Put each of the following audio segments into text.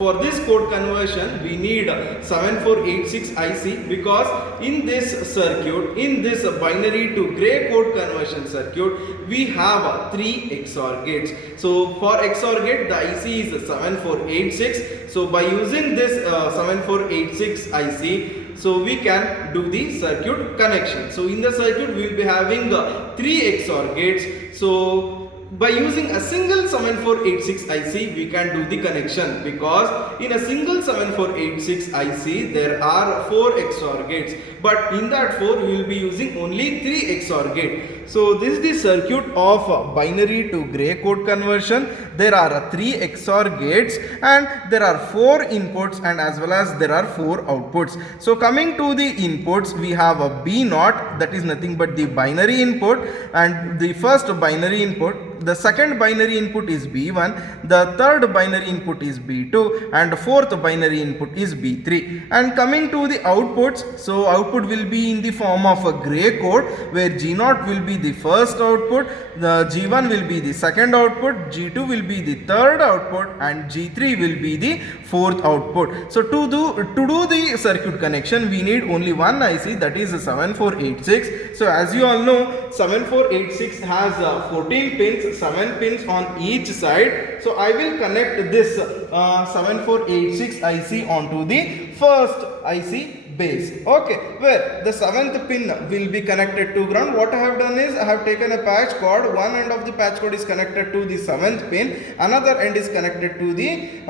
For this code conversion, we need 7486 IC, because in this circuit, in this binary to gray code conversion circuit, we have 3 XOR gates. So for XOR gate, the IC is 7486. So by using this 7486 IC, so we can do the circuit connection. So in the circuit, we will be having 3 XOR gates. So by using a single 7486 IC, we can do the connection, because in a single 7486 IC there are 4 XOR gates, but in that 4 we will be using only 3 XOR gate. So this is the circuit of binary to gray code conversion. There are 3 XOR gates and there are 4 inputs, and as well as there are 4 outputs. So coming to the inputs, we have a B0, that is nothing but the binary input, and the first binary input. The second binary input is B1, the third binary input is B2, and the fourth binary input is B3. And coming to the outputs, so output will be in the form of a gray code, where G0 will be the first output, the G1 will be the second output, G2 will be the third output, and G3 will be the fourth output. So to do the circuit connection, we need only one IC, that is 7486. So as you all know, 7486 has 14 pins, 7 pins on each side. So I will connect this 7486 IC onto the first IC base. Okay, where the 7th pin will be connected to ground. What I have done is, I have taken a patch cord. One end of the patch cord is connected to the 7th pin, another end is connected to the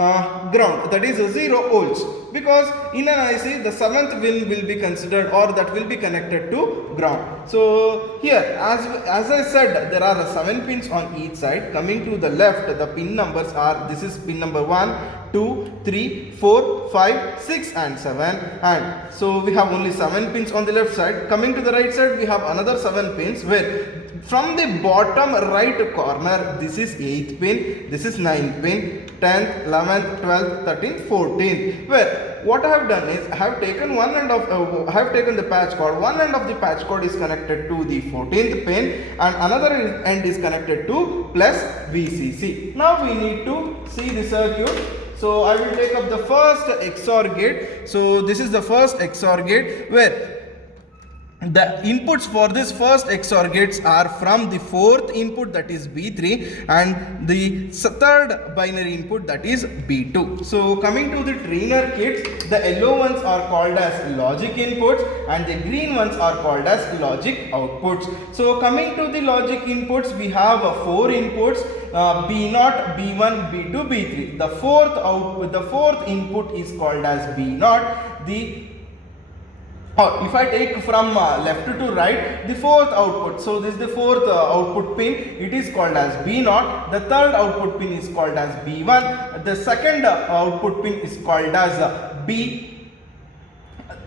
ground, that is 0 volts, because in an IC the 7th pin will be considered, or that will be connected to ground. So here, as I said, there are 7 pins on each side. Coming to the left, the pin numbers are, this is pin number 1, 2, 3, 4, 5, 6 and 7, and so we have only 7 pins on the left side. Coming to the right side, we have another 7 pins, where from the bottom right corner, this is 8th pin, this is 9th pin, 10th, 11th, 12th, 13th, 14th, where what I have done is, I have taken one end of I have taken the patch cord. One end of the patch cord is connected to the 14th pin, and another end is connected to plus VCC. Now we need to see the circuit. So I will take up the first XOR gate. So this is the first XOR gate, where the inputs for this first XOR gates are from the fourth input, that is B3, and the third binary input, that is B2. So coming to the trainer kits, the yellow ones are called as logic inputs and the green ones are called as logic outputs. So coming to the logic inputs, we have 4 inputs, B0, B1, B2, B3. The fourth input is called as B0. If I take from left to right, the fourth output, so this is the fourth output pin, it is called as B0. The third output pin is called as B1. The second output pin is called as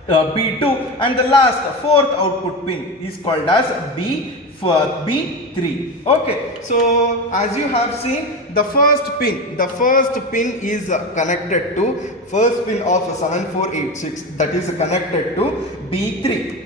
B2, and the last fourth output pin is called as B3. Okay, so as you have seen, the first pin is connected to first pin of 7486, that is connected to B3.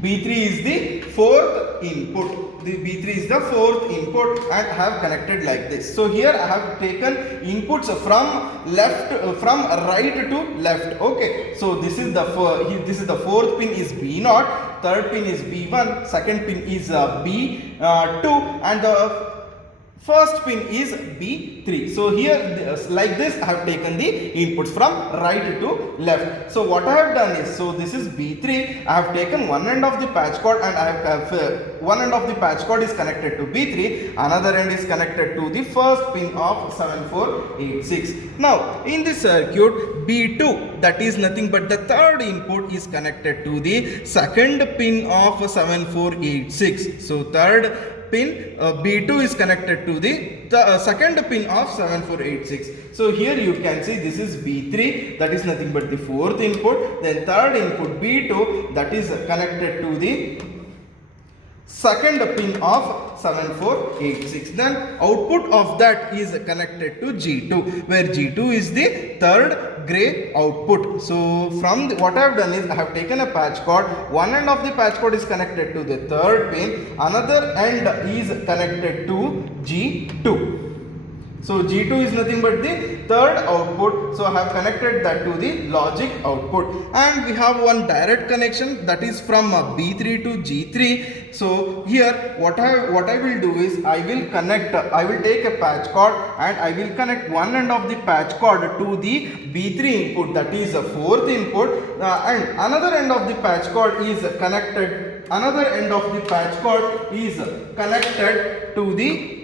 B3 is the fourth input. The B3 is the fourth input, and I have connected like this. So here I have taken inputs from right to left. Okay, so this is the fourth pin is B0, third pin is B1, second pin is B2, and the first pin is B3. So here, like this, I have taken the inputs from right to left. So what I have done is, so this is B3. I have taken one end of the patch cord, and I have one end of the patch cord is connected to B3. Another end is connected to the first pin of 7486. Now in the circuit, B2, that is nothing but the third input, is connected to the second pin of 7486. So third pin B2 is connected to the second pin of 7486. So here you can see this is B3, that is nothing but the fourth input. Then third input B2, that is connected to the second pin of 7486. Then output of that is connected to G2, where G2 is the third gray output. So from what I have done is, I have taken a patch cord. One end of the patch cord is connected to the third pin, another end is connected to G2. So G2 is nothing but the third output. So I have connected that to the logic output. And we have one direct connection, that is from B3 to G3. So here what I will do is I will take a patch cord and I will connect one end of the patch cord to the B3 input, that is the fourth input, and another end of the patch cord is connected to the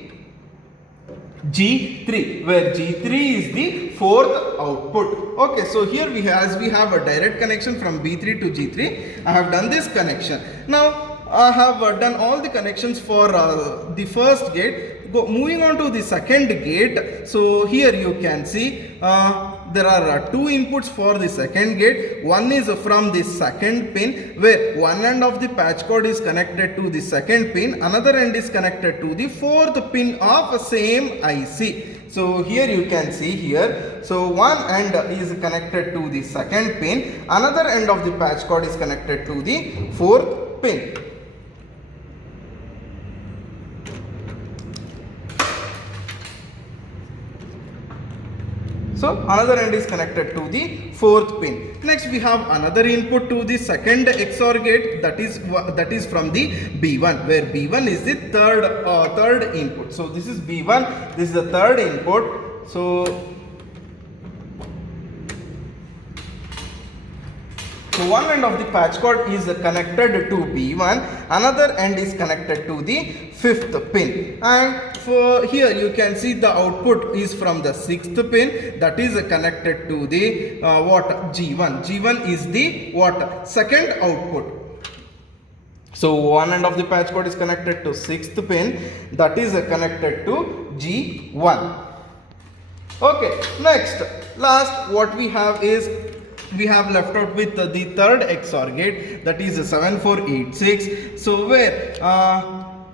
G3, where G3 is the fourth output. Okay, so here we have a direct connection from B3 to G3. I have done this connection. Now I have done all the connections for the first gate. Moving on to the second gate. So here you can see there are two inputs for the second gate. One is from the second pin, where one end of the patch cord is connected to the second pin, another end is connected to the fourth pin of same IC. So here you can see here, so one end is connected to the second pin, another end of the patch cord is connected to the fourth pin. So another end is connected to the fourth pin. Next we have another input to the second XOR gate, that is from the B1, where B1 is the third input. So this is B1, this is the third input. So one end of the patch cord is connected to B1, another end is connected to the fifth pin, and for here you can see the output is from the sixth pin, that is connected to the G1. G1 is the second output. So one end of the patch cord is connected to sixth pin, that is connected to G1. Okay, last what we have is we have left out with the third XOR gate, that is 7486. So where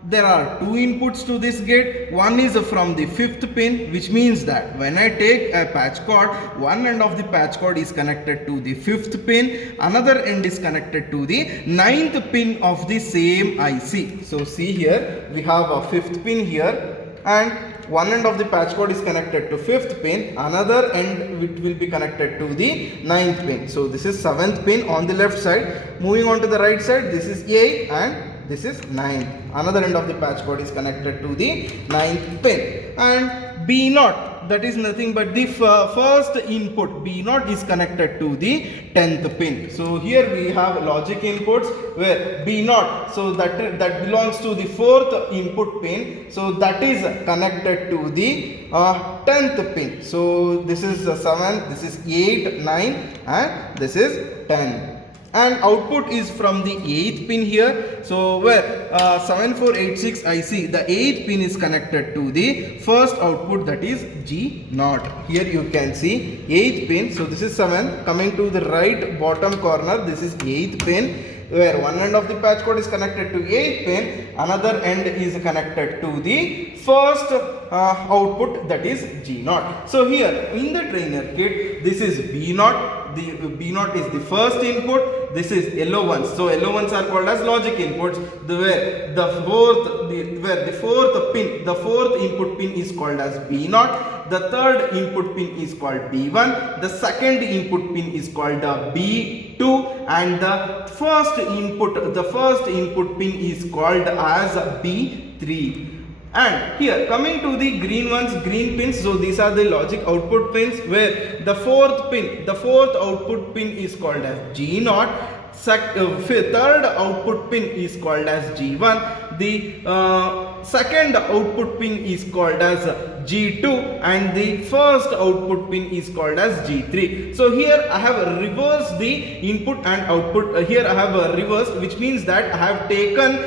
there are two inputs to this gate. One is from the fifth pin, which means that when I take a patch cord, one end of the patch cord is connected to the fifth pin, another end is connected to the ninth pin of the same IC. So see here, we have a fifth pin here, and one end of the patch cord is connected to fifth pin, another end which will be connected to the ninth pin. So this is seventh pin on the left side. Moving on to the right side, this is 8 and this is 9. Another end of the patch cord is connected to the ninth pin, and B0, that is nothing but the first input. B0 is connected to the 10th pin. So here we have logic inputs, where B0, so that belongs to the fourth input pin, so that is connected to the 10th pin. So this is 7, this is 8, 9 and this is 10. And output is from the 8th pin here. So where 7486 IC, the 8th pin is connected to the first output, that is G0. Here you can see 8th pin. So this is 7. Coming to the right bottom corner, this is 8th pin, where one end of the patch cord is connected to 8th pin, another end is connected to the first output, that is G0. So here in the trainer kit, this is B0. The B0 is the first input. This is LO1s. So LO1s are called as logic inputs. Where the fourth input pin is called as B0. The third input pin is called B1. The second input pin is called B2, and the first input pin is called as B3. And here coming to the green pins, so these are the logic output pins, where the fourth output pin is called as G0, third output pin is called as G1, the second output pin is called as G2, and the first output pin is called as G3. So here I have reversed the input and output. Here I have reversed, which means that I have taken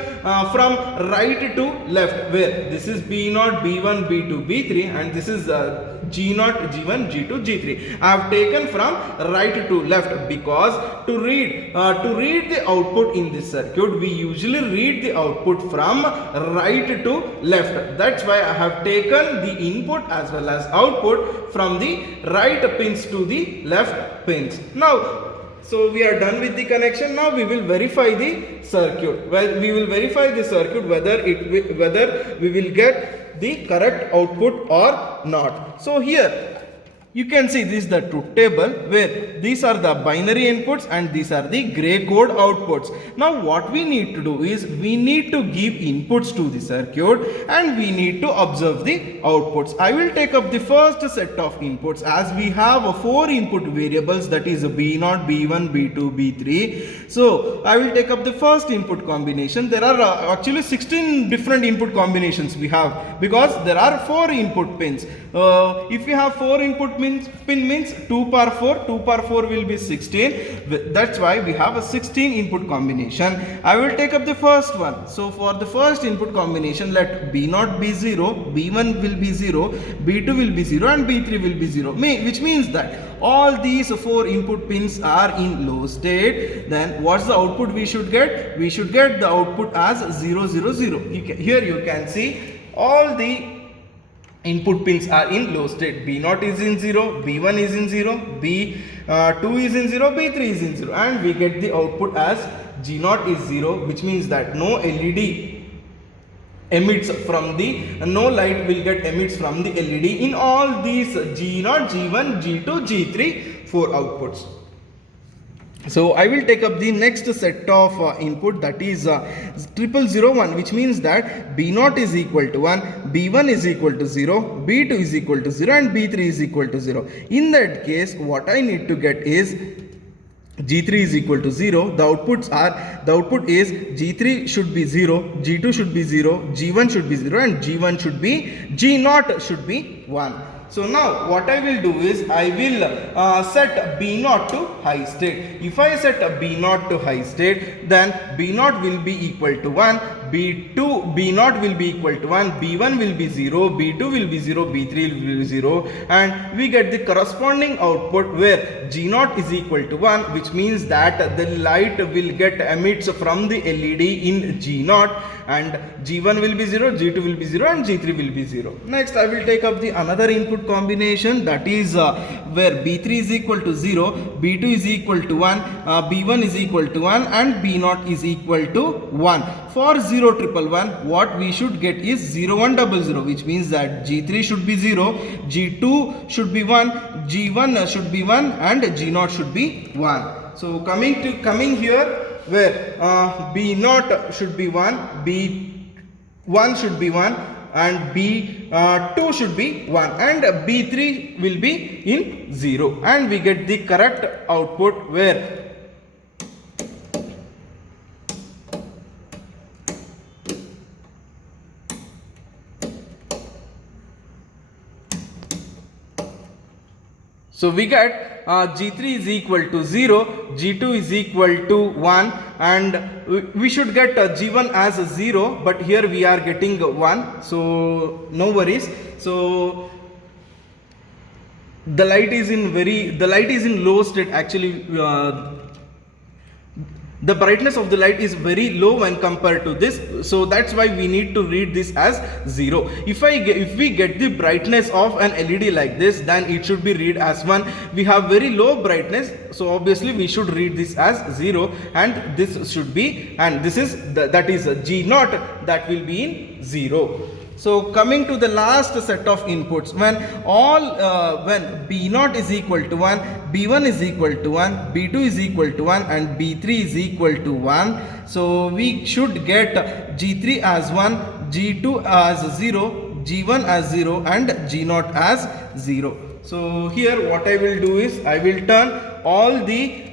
from right to left, where this is B0, B1, B2, B3, and this is G0, G1, G2, G3. I have taken from right to left, because to read the output in this circuit, we usually read the output from right to left. That's why I have taken the input as well as output from the right pins to the left pins. Now, so we are done with the connection. Now we will verify the circuit. Well, we will verify the circuit whether we will get the correct output or not. So here you can see this is the truth table where these are the binary inputs and these are the gray code outputs. Now what we need to do is we need to give inputs to the circuit and we need to observe the outputs. I will take up the first set of inputs as we have 4 input variables, that is B0, B1, B2, B3. So I will take up the first input combination. There are actually 16 different input combinations we have because there are 4 input pins. If we have 4 input pin means 2 power 4, 2 power 4 will be 16. That's why we have a 16 input combination. I will take up the first one. So for the first input combination, let B0 be 0, B1 will be 0, B2 will be 0 and B3 will be 0, which means that all these 4 input pins are in low state. Then what's the output we should get? We should get the output as 0 0 0. Here you can see all the input pins are in low state. B0 is in 0, B1 is in 0, B2 is in 0, B3 is in 0, and we get the output as G0 is 0, which means that no LED emits from the, no light will get emits from the LED in all these G0, G1, G2, G3 4 outputs. So I will take up the next set of input, that is 0001, which means that B0 is equal to 1, B1 is equal to 0, B2 is equal to 0 and B3 is equal to 0. In that case, what I need to get is G3 is equal to 0. The output is G3 should be 0, G2 should be 0, G1 should be 0 and G0 should be 1. So now what I will do is I will set B0 to high state. If I set B0 to high state, then B0 will be equal to 1, B0 will be equal to 1, B1 will be 0, B2 will be 0, B3 will be 0, and we get the corresponding output where G0 is equal to 1, which means that the light will get emits from the LED in G0 and G1 will be 0, G2 will be 0 and G3 will be 0. Next I will take up the another input combination, that is where B3 is equal to 0, B2 is equal to 1, B1 is equal to 1 and B0 is equal to 1. For 0111, what we should get is 0100, which means that G3 should be 0, G2 should be 1, G1 should be 1 and G0 should be 1. So coming here where B0 should be 1, B1 should be 1 and B2 should be 1 and B3 will be in 0, and we get the correct output where so we get G3 is equal to 0, G2 is equal to 1 and we should get G1 as 0, but here we are getting 1, so no worries. So the light is in low state. Actually the brightness of the light is very low when compared to this, so that's why we need to read this as 0. If we get the brightness of an LED like this, then it should be read as 1. We have very low brightness, so obviously we should read this as 0, and this should be, and this is that is G0, that will be in 0. So coming to the last set of inputs, when B0 is equal to 1, B1 is equal to 1, B2 is equal to 1 and B3 is equal to 1. So we should get G3 as 1, G2 as 0, G1 as 0 and G0 as 0. So here what I will do is I will turn all the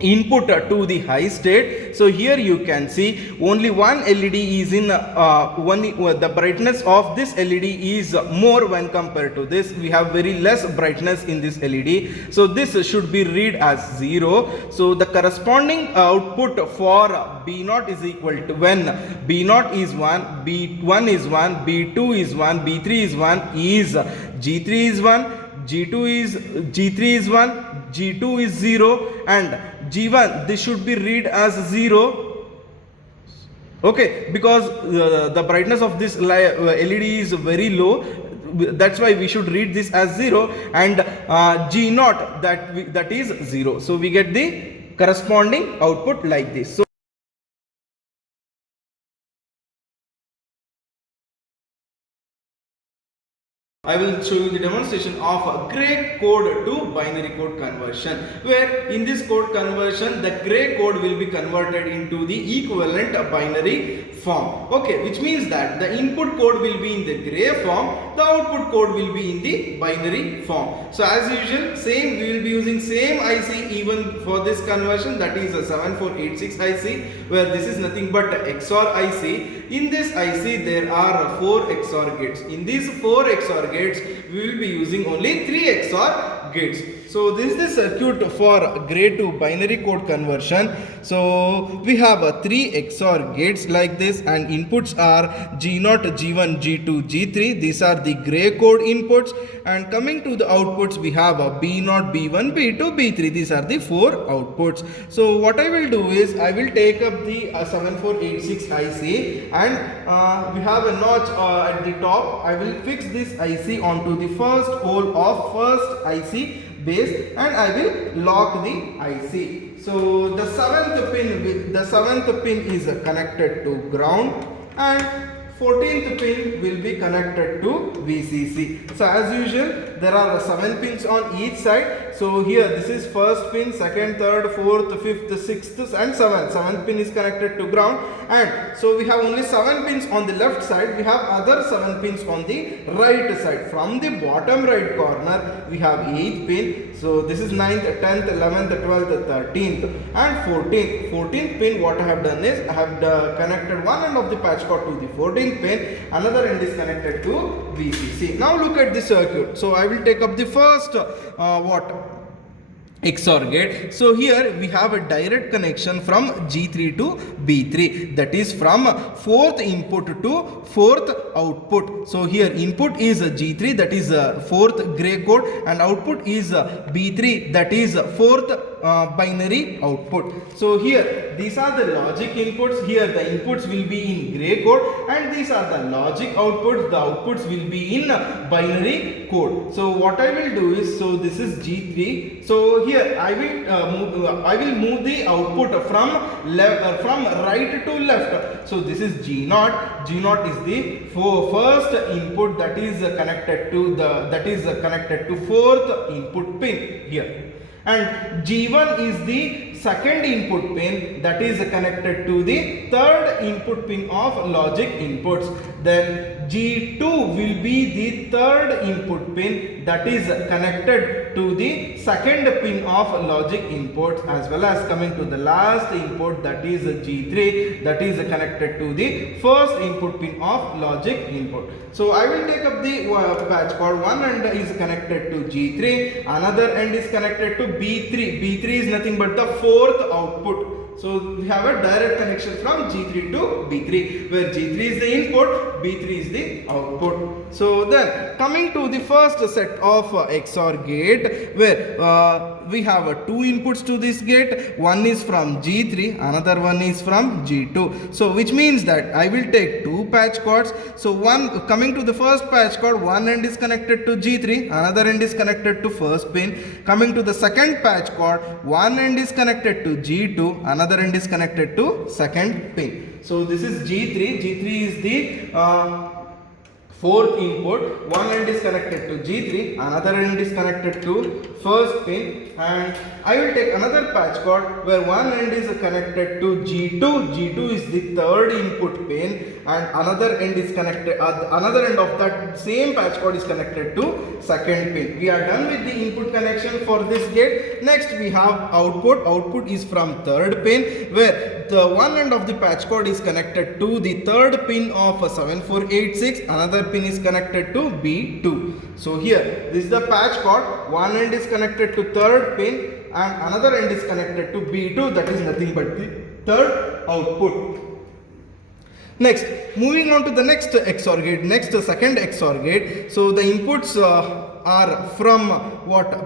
input to the high state. So here you can see only one LED is in the brightness of this LED is more when compared to this. We have very less brightness in this LED, so this should be read as 0. So the corresponding output for B0 is equal to, when B0 is 1, B1 is 1, B2 is 1, B3 is 1, is G3 is 1, G3 is 1, G2 is 0 and G1, this should be read as 0, okay, because the brightness of this LED is very low, that's why we should read this as 0, and G0, that is 0. So we get the corresponding output like this. So I will show you the demonstration of gray code to binary code conversion, where in this code conversion the gray code will be converted into the equivalent binary form. Okay, which means that the input code will be in the gray form, the output code will be in the binary form. So as usual, same, we will be using same IC even for this conversion, that is a 7486 IC, where this is nothing but XOR IC. In this IC there are 4 XOR gates. In these 4 XOR gates we will be using only 3 XOR gates. So this is the circuit for gray to binary code conversion. So we have 3 XOR gates like this, and inputs are G0, G1, G2, G3. These are the gray code inputs, and coming to the outputs we have a B0, B1, B2, B3. These are the 4 outputs. So what I will do is I will take up the 7486 IC, and we have a notch at the top. I will fix this IC onto the first hole of first IC base, and I will lock the IC. So the seventh pin is connected to ground, and 14th pin will be connected to VCC. So as usual, there are 7 pins on each side. So here this is first pin, second, third, fourth, fifth, sixth, and seventh. 7th pin is connected to ground, and so we have only 7 pins on the left side. We have other 7 pins on the right side. From the bottom right corner we have 8th pin. So this is 9th, 10th, 11th, 12th, 13th, and 14th. 14th pin, what I have done is I have connected one end of the patch cord to the 14th pin, another end is connected to VCC. Now look at the circuit. So I will take up the first XOR gate. So here we have a direct connection from G3 to B3, that is from 4th input to 4th output. So here input is G3, that is 4th gray code, and output is B3, that is 4th binary output. So here these are the logic inputs. Here the inputs will be in gray code, and these are the logic outputs. The outputs will be in binary code. So what I will do is, so this is G3. So here I will move the output from right to left. So this is G0. G0 is the first input that is connected to 4th input pin here, and G1 is the second input pin that is connected to the 3rd input pin of logic inputs. Then G2 will be the 3rd input pin that is connected to the 2nd pin of logic inputs, as well as coming to the last input, that is G3, that is connected to the 1st input pin of logic input. So I will take up the patch cord. One end is connected to G3, another end is connected to B3. B3 is nothing but the 4th output. So we have a direct connection from G3 to B3, where G3 is the input, B3 is the output. So then coming to the first set of XOR gate, where we have 2 inputs to this gate. One is from G3, another one is from G2. So which means that I will take 2 patch cords. So coming to the first patch cord, one end is connected to G3, another end is connected to first pin. Coming to the second patch cord, one end is connected to G2, another end is connected to second pin. So this is G3. G3 is the 4th input. One end is connected to G3, another end is connected to first pin, and I will take another patch cord where one end is connected to G2. G2 is the 3rd input pin, and another end is connected, another end of that same patch cord is connected to second pin. We are done with the input connection for this gate. Next we have output. Output is from 3rd pin, where the one end of the patch cord is connected to the 3rd pin of 7486, another pin is connected to B2. So here this is the patch cord. One end is connected to 3rd pin, and another end is connected to B2, that is nothing but the 3rd output. Next, moving on to the next XOR gate, second XOR gate. So the inputs are from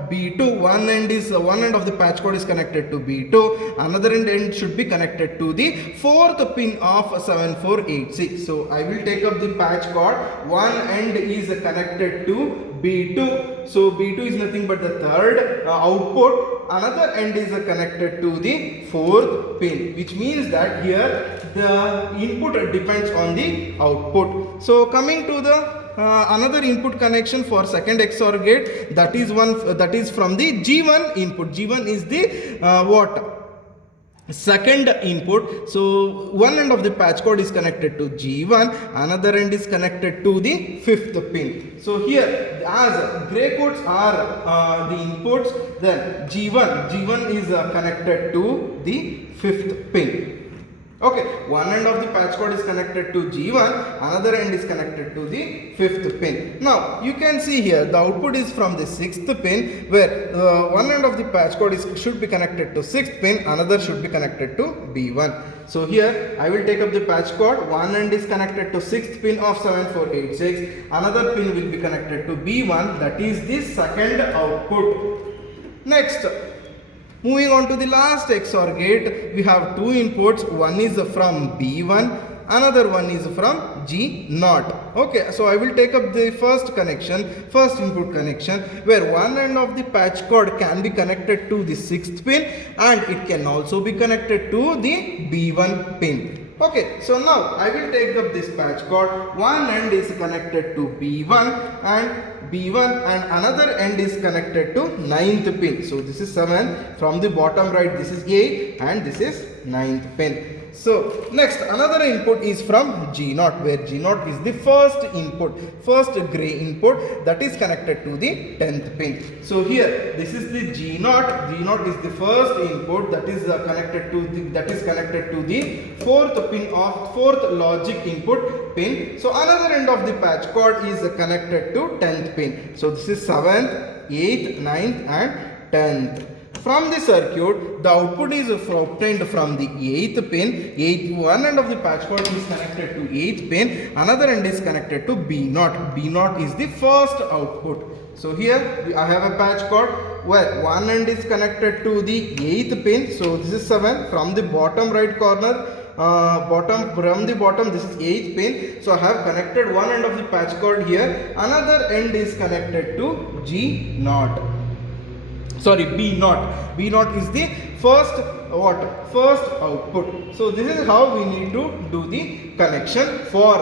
B2. One end of the patch cord is connected to B2. Another end should be connected to the 4th pin of 7486. So I will take up the patch cord. One end is connected to B2. So B2 is nothing but the 3rd output. Another end is connected to the 4th pin, which means that here the input depends on the output. So coming to the another input connection for second XOR gate, that is from the G1 input. G1 is the what? Second input. So one end of the patch cord is connected to G1, another end is connected to the fifth pin. So here, as gray codes are the inputs, then G1 is connected to the fifth pin. Okay, one end of the patch cord is connected to G1, another end is connected to the fifth pin. Now you can see here the output is from the sixth pin, where one end of the patch cord should be connected to sixth pin, another should be connected to B1. So here I will take up the patch cord, one end is connected to sixth pin of 7486, another pin will be connected to B1, that is the second output. Next, moving on to the last XOR gate, we have two inputs. One is from B1, another one is from G0. Okay, so I will take up the first input connection, where one end of the patch cord can be connected to the sixth pin and it can also be connected to the B1 pin. Okay, so now I will take up this patch cord. One end is connected to B1 and another end is connected to 9th pin. So this is 7. From the bottom right, this is 8 and this is 9th pin. So next, another input is from G0, where G0 is the first gray input that is connected to the 10th pin. So here, this is the G0. G0 is the first input that is connected to the fourth logic input pin. So another end of the patch cord is connected to 10th pin. So this is 7th, 8th, 9th and 10th. From the circuit, the output is obtained from the 8th pin. One end of the patch cord is connected to 8th pin, another end is connected to B0. B0 is the first output. So here I have a patch cord where one end is connected to the 8th pin. So this is 7. From the bottom right corner, from the bottom, this is 8th pin. So I have connected one end of the patch cord here, another end is connected to B0. B0 is the first output. So this is how we need to do the connection for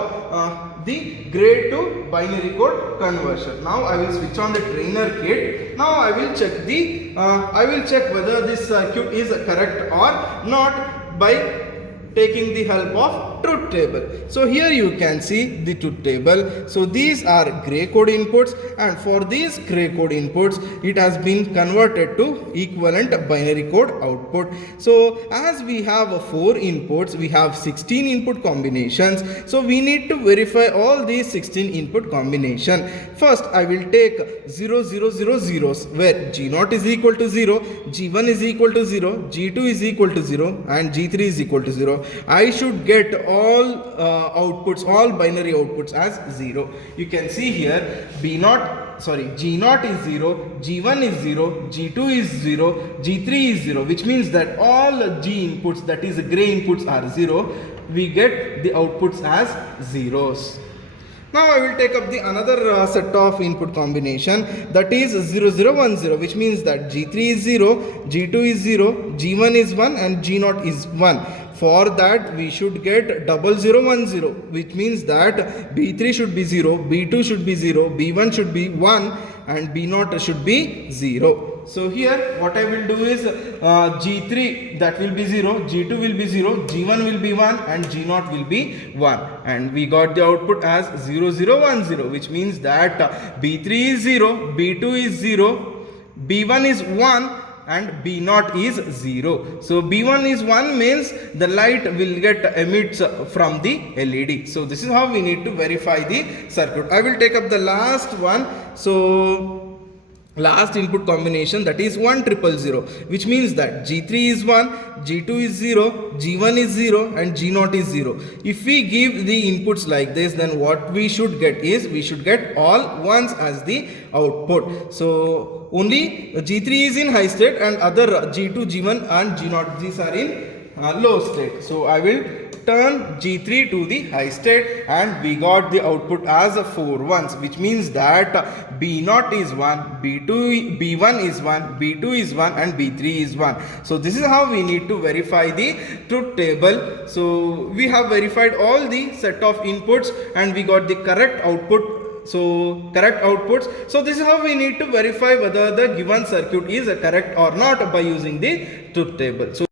the gray to binary code conversion. Now I will switch on the trainer kit. Now I will check whether this circuit is correct or not by taking the help of truth table. So here you can see the truth table. So these are gray code inputs, and for these gray code inputs it has been converted to equivalent binary code output. So as we have 4 inputs, we have 16 input combinations. So we need to verify all these 16 input combination. First I will take 0 0 0 zeros, where G0 is equal to 0, G1 is equal to 0, G2 is equal to 0 and G3 is equal to 0. I should get all binary outputs as 0. You can see here G0 is 0, G1 is 0, G2 is 0, G3 is 0, which means that all G inputs, that is gray inputs, are 0. We get the outputs as zeros. Now I will take up the another set of input combination, that is 0 0 1 0, which means that G3 is 0, G2 is 0, G1 is 1 and G0 is 1. For that we should get 0 0 1 0, which means that B3 should be 0, B2 should be 0, B1 should be 1 and B0 should be 0. So here what I will do is G3, that will be 0, G2 will be 0, G1 will be 1 and G0 will be 1, and we got the output as 0 0 1 0, which means that B3 is 0, B2 is 0, B1 is 1 and B0 is 0. So B1 is 1 means the light will get emits from the LED. So this is how we need to verify the circuit. I will take up the last one. So last input combination, that is 1 0 0 0, which means that G3 is 1, G2 is 0, G1 is 0 and G0 is 0. If we give the inputs like this, then what we should get is, we should get all ones as the output. So only G3 is in high state and other G2, G1 and G0, these are in low state. So I will turn G3 to the high state and we got the output as 4 ones, which means that B0 is 1, B1 is 1, B2 is 1 and B3 is 1. So this is how we need to verify the truth table. So we have verified all the set of inputs and we got the correct output So correct outputs. So this is how we need to verify whether the given circuit is correct or not by using the truth table. So